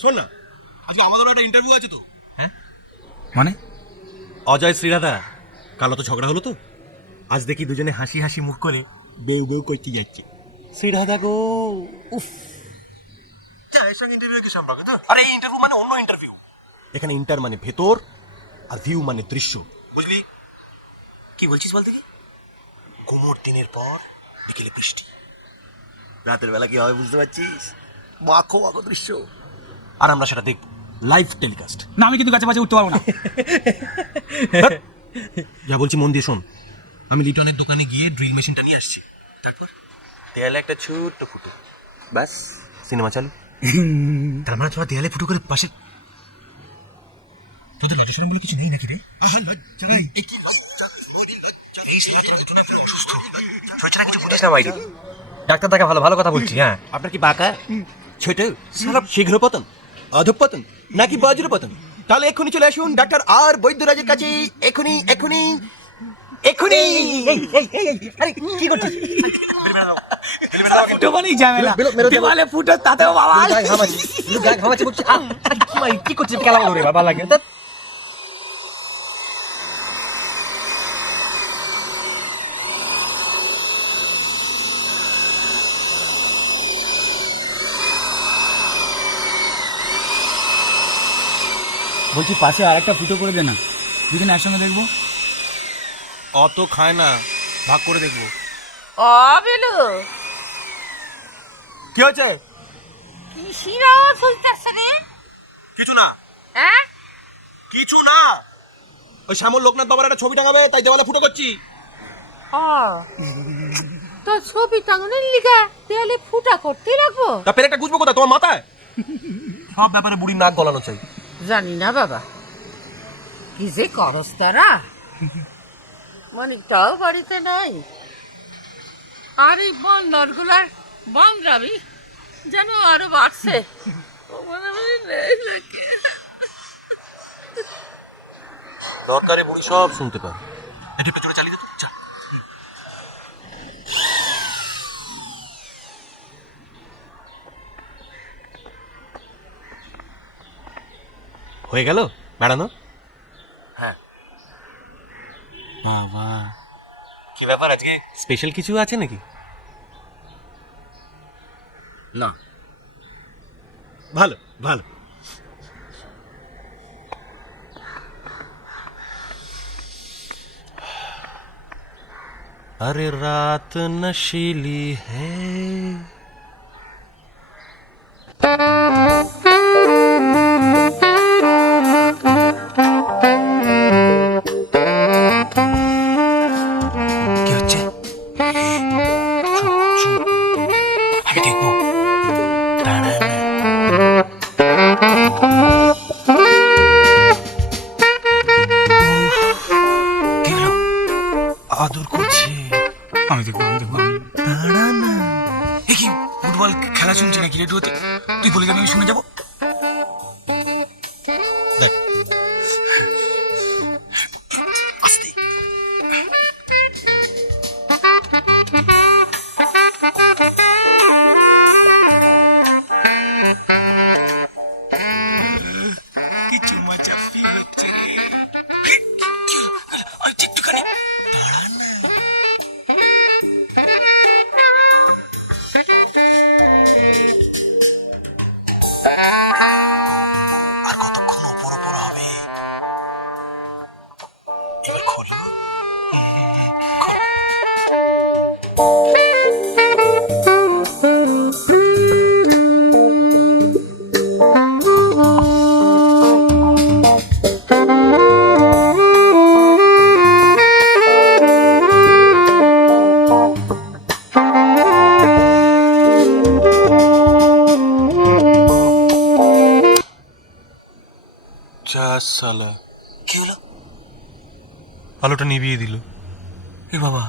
শোন না, আজকে আমাদেরও একটা ইন্টারভিউ আছে তো। হ্যাঁ মানে? অজয় শ্রীরাধা কালো তো ঝগড়া হলো তো, আজ দেখি দুজনে হাসি হাসি মুখ করে বেউ বেউ করতে যাচ্ছে। শ্রীরাধা গো, উফ, জয়ের সঙ্গে ইন্টারভিউ কি সম্পর্ক তো? আরে এই ইন্টারভিউ মানে অন্য ইন্টারভিউ। এখানে ইন্টার মানে ভেতর, আর ভিউ মানে দৃশ্য, বুঝলি? কি বলছিস বলতে কি? কোমর দিনের পর বিকেলে বৃষ্টি, রাতের বেলা কি হবে বুঝতে পারছিস? মাখো মাখো দৃশ্য, আর আমরা সেটা দেখব লাইভ টেলিকাস্ট। না আমি কিন্তু কাছে পাশে উঠতে পারবো না। যা বলছি মন দিয়ে শোন। আমি লিটনের দোকানে গিয়ে ড্রিল মেশিনটা নিয়ে আসছি, তারপর দেয়ালে একটা ছোট্ট ফুটো, ব্যাস সিনেমা চালু। তার মানে তোরা দেয়ালে ফুটো করে পাশে, তোদের লজ্জা বলে কিছু নেই নাকি রে? ডাক্তার দেখা ভালো ভালো কথা বলছি। হ্যাঁ আপনার কি বাঁকা ছোট শীঘ্র পতন, অধঃপতন নাকি বজ্র পতন? তাহলে এক্ষুনি চলে আসুন ডাক্তার আর বৈদ্যরাজের কাছে, এক্ষুনি এক্ষুনি এক্ষুনি। আরে কি করছিস? একটুখানি ঝামেলা, দেওয়ালে ফুটো তাতেও বাবা ঘামাচ্ছে বলছি। কি করছিস? খেলা করে বাবা লাগে। বলছি পাশে আর একটা ফুটো করে দে না, দুজনে একসঙ্গে দেখবো। অত খায় না, ভাগ করে দেখবো। বেলু কি হয়েছে? কি শিরাওয়াজ হইতাছে রে? কিছু না, হ্যাঁ কিছু না। ওই শ্যামল লোকনাথ বাবার একটা ছবি টাঙাবে, তাই দেওয়ালে ফুটো করছি। তো ছবি টাঙানোর লিগা দেয়ালে ফুটা করতে রাখবো? তা পেরেকটা গুজবো কোথায়? তোমার মাথায়? সব ব্যাপারে বুড়ি নাক গলানো চাই। জানি না বাবা, কি যে করস তারা। মানিকটাও বাড়িতে নাই, আর এই বন্দর গুলার বান্ধবী যেন আরো বাড়ছে। দরকারে বুড়ি সব শুনতে পারে। হয়ে গেল বেড়ানো? হ্যাঁ বাবা, কি ব্যাপার, আজকে স্পেশাল কিছু আছে নাকি? না ভালো ভালো। अरे रात नशीली है, কি হচ্ছে? আমি দেখবো। দাঁড়া না। কি হলো? আদর করছে। আমি দেখবো, আমি দেখবো। দাঁড়া না। এ কি ফুটবল খেলা শুনছি নাকি রেডিওতে? তুই বলে আমি শুনে যাবো। দেখ, আস্তে। কিছু মজা ফিল হচ্ছে রে। আর একটুখানি আর কতক্ষণ ওপর ওপর হবে? এবার খোলো। যা সালা, কি হলো? আলোটা নিভিয়ে দিল। এ বাবা,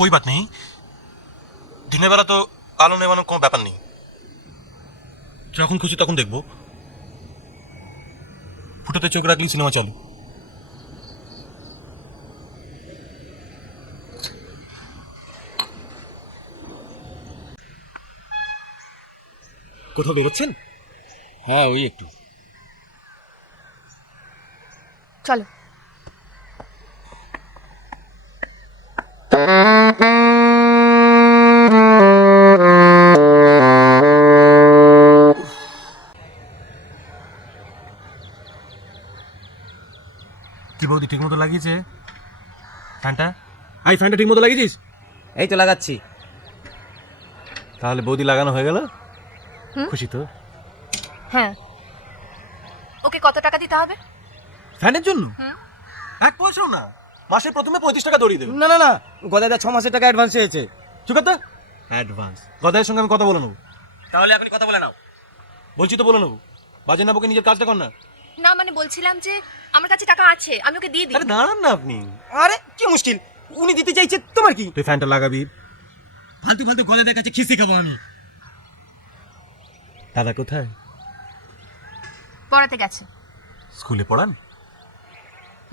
कोई बात नहीं, দিনের বেলা তো আলো নেবানোর কোনো ব্যাপার নেই, যখন খুশি তখন দেখবো। ফুটোতে চোখ রাখলেই সিনেমা চালু। কোথাও বেরোচ্ছেন? হ্যাঁ ওই একটু। চলো। কি বৌদি ঠিক মতো লাগিয়েছে ফ্যানটা? ফ্যানটা ঠিক মতো লাগিয়েছিস? এই তো লাগাচ্ছি। তাহলে বৌদি লাগানো হয়ে গেল? খুশি তো? হ্যাঁ। ওকে কত টাকা দিতে হবে? ফ্যানের জন্য 1 পয়সাও না। মাসে প্রথমে 35 টাকা ধরিয়ে দেবে। না না না, গদাইদা 6 মাসের টাকা অ্যাডভান্স চেয়েছে। চুপ কর তো। অ্যাডভান্স গদাইয়ের সঙ্গে আমি কথা বলে নেবো। তাহলে এখনই কথা বলে নাও। বলছি তো বলে নেবো। বাজে না বকে নিজের কাজটা কর না। না মানে বলছিলাম যে আমার কাছে টাকা আছে, আমি ওকে দিয়ে দিই। আরে দাঁড়ান না আপনি। আরে কি মুশকিল, উনি দিতে চাইছে, তোমার কি? তুই ফ্যানটা লাগাবি। ফালতু ফালতু গদাইদার কাছে খিস্তি খাবো আমি। দাদা কোথায়? পড়াতে গেছে। স্কুলে পড়ান?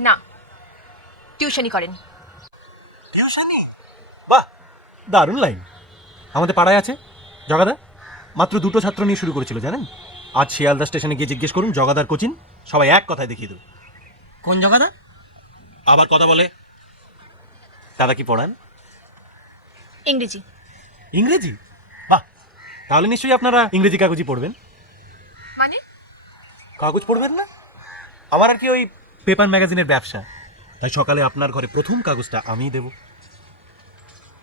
না, টিউশনি করেন। বাহ, দারুণ লাইন। আমাদের পাড়ায় আছে জগাদা, মাত্র 2টো ছাত্র নিয়ে শুরু করেছিল জানেন। আজ শিয়ালদা স্টেশনে গিয়ে জিজ্ঞেস করুন জগাদার কোচিং, সবাই এক কথায় দেখিয়ে দেবে। কোন জগাদা? আবার কথা বলে। দাদা কি পড়ান? ইংরেজি। ইংরেজি? বাহ, তাহলে নিশ্চয়ই আপনারা ইংরেজি কাগজই পড়বেন। মানে? কাগজ পড়বেন না? আমার আর কি ওই পেপার ম্যাগাজিনের ব্যবসা, তাই সকালে আপনার ঘরে প্রথম কাগজটা আমিই দেব।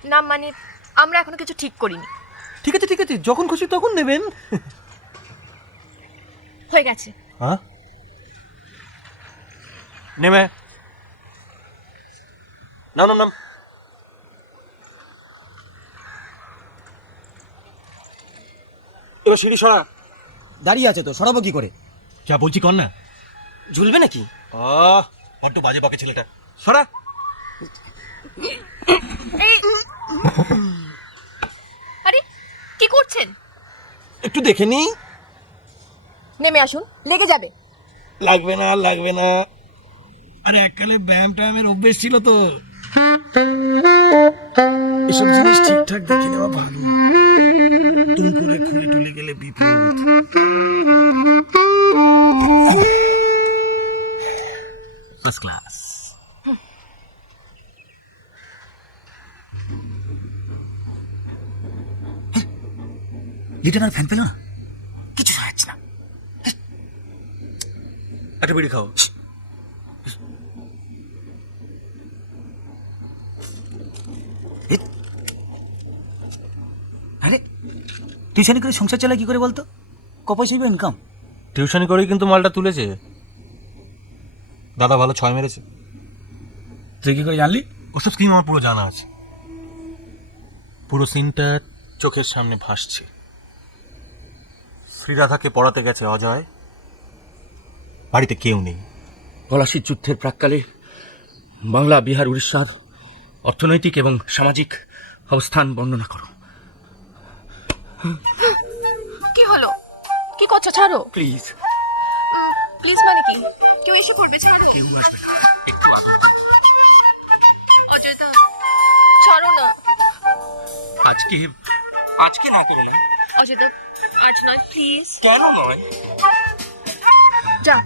না মানে আমরা এখনো কিছু ঠিক করিনি। ঠিক আছে ঠিক আছে, যখন খুশি তখন নেবেন। হয়ে গেছে। হ্যাঁ, নেমে নাম নাম নাম। এবার সিঁড়ি সরা। দাঁড়িয়ে আছে তো, সরাবো কি করে? যা বলছি কর না। ঝুলবে নাকি? বড্ড বাজে বকে ছেলেটা। সরা। আরে কি করছেন? একটু দেখে নি। নেমে আসুন, লেগে যাবে। লাগবে না লাগবে না। আরে এককালে ব্যায়াম ট্যায়ামের অভ্যেস ছিল তো। এসব জিনিস ঠিকঠাক দেখে নেওয়া ভালো। তুমি করে ফুলে টুলে গেলে বিপদ। First class. লিটার আর ফ্যান পেল না, কিছু যাচ্ছে না। একটা বিড়ি খাও। আরে টিউশনি করে সংসার চালায় কি করে বলতো? ক পয়সা ইনকাম? টিউশনি করেই কিন্তু মালটা তুলেছে। দাদা ভালো 6 মেরেছে। তুই কি করে জানলি? ওসব স্কিম আমার পুরো জানা আছে। পুরো সিনটা চোখের সামনে ভাসছে। শ্রীরাধাকে পড়াতে গেছে অজয়, বাড়িতে কেউ নেই। পলাশির যুদ্ধের প্রাক্কালে বাংলা, বিহার, উড়িষ্যার অর্থনৈতিক এবং সামাজিক অবস্থান বর্ণনা করো। কি হলো? কি করছো? ছাড়ো প্লিজ। প্লিজ মানে কি? কেউ এসে করবে, ছাড়ো। অজয় দা ছাড়ো না। আজকে না করলে অজয় দা আজ নয় প্লিজ। কেন নয়? যা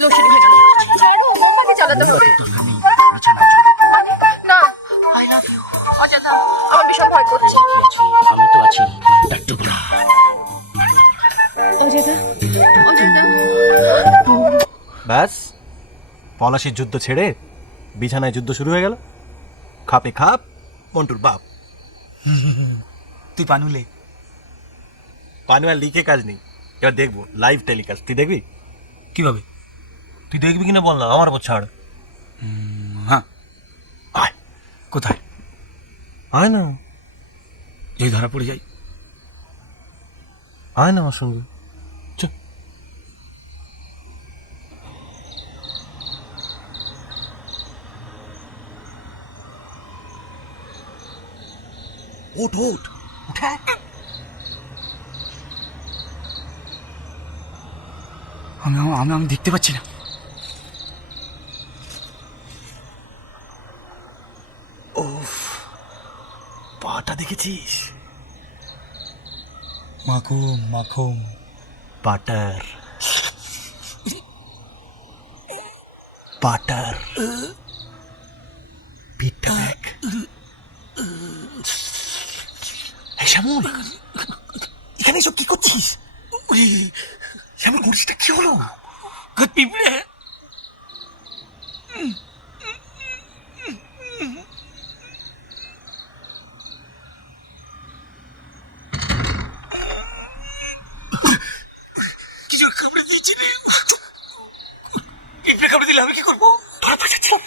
লোশন ভেজে দাও। ছাড়ো, মোমবাতি জ্বালাতে হবে। না, আই লাভ ইউ। অজয় দা আমার ভীষণ ভয় করছে। আমি তো আছি, একটু বড়। অজয় দা, অজয় দা। ব্যাস, পলাশির যুদ্ধ ছেড়ে বিছানায় যুদ্ধ শুরু হয়ে গেল। খাপে খাপ মন্টুর বাপ। তুই পানুলে? পানুয়ার লিখে কাজ নেই, এবার দেখবো লাইভ টেলিকাস্ট। তুই দেখবি? কিভাবে? তুই দেখবি কিনা বল না, আমার উপর ছাড়। হ্যাঁ। আয়। কোথায়? আয় না, যদি ধরা পড়ে যাই? আয় না আমার সঙ্গে। চল। ওঠ ওঠ উঠে। আমি দেখতে পাচ্ছি না। পাটা দেখেছিস? মাখুম মাখুম বাটার বাটার পিঠটা দেখ। এই শ্যামল, এখানে এসব কি করছিস? শ্যামল, করিসটা কি হলো? পিঁপড়ে কিছু কামড়ে দিয়েছি রে। পিঁপড়ে কামড়ে দিলে আমি কি করবো? ধরা পাঠাচ্ছিলাম।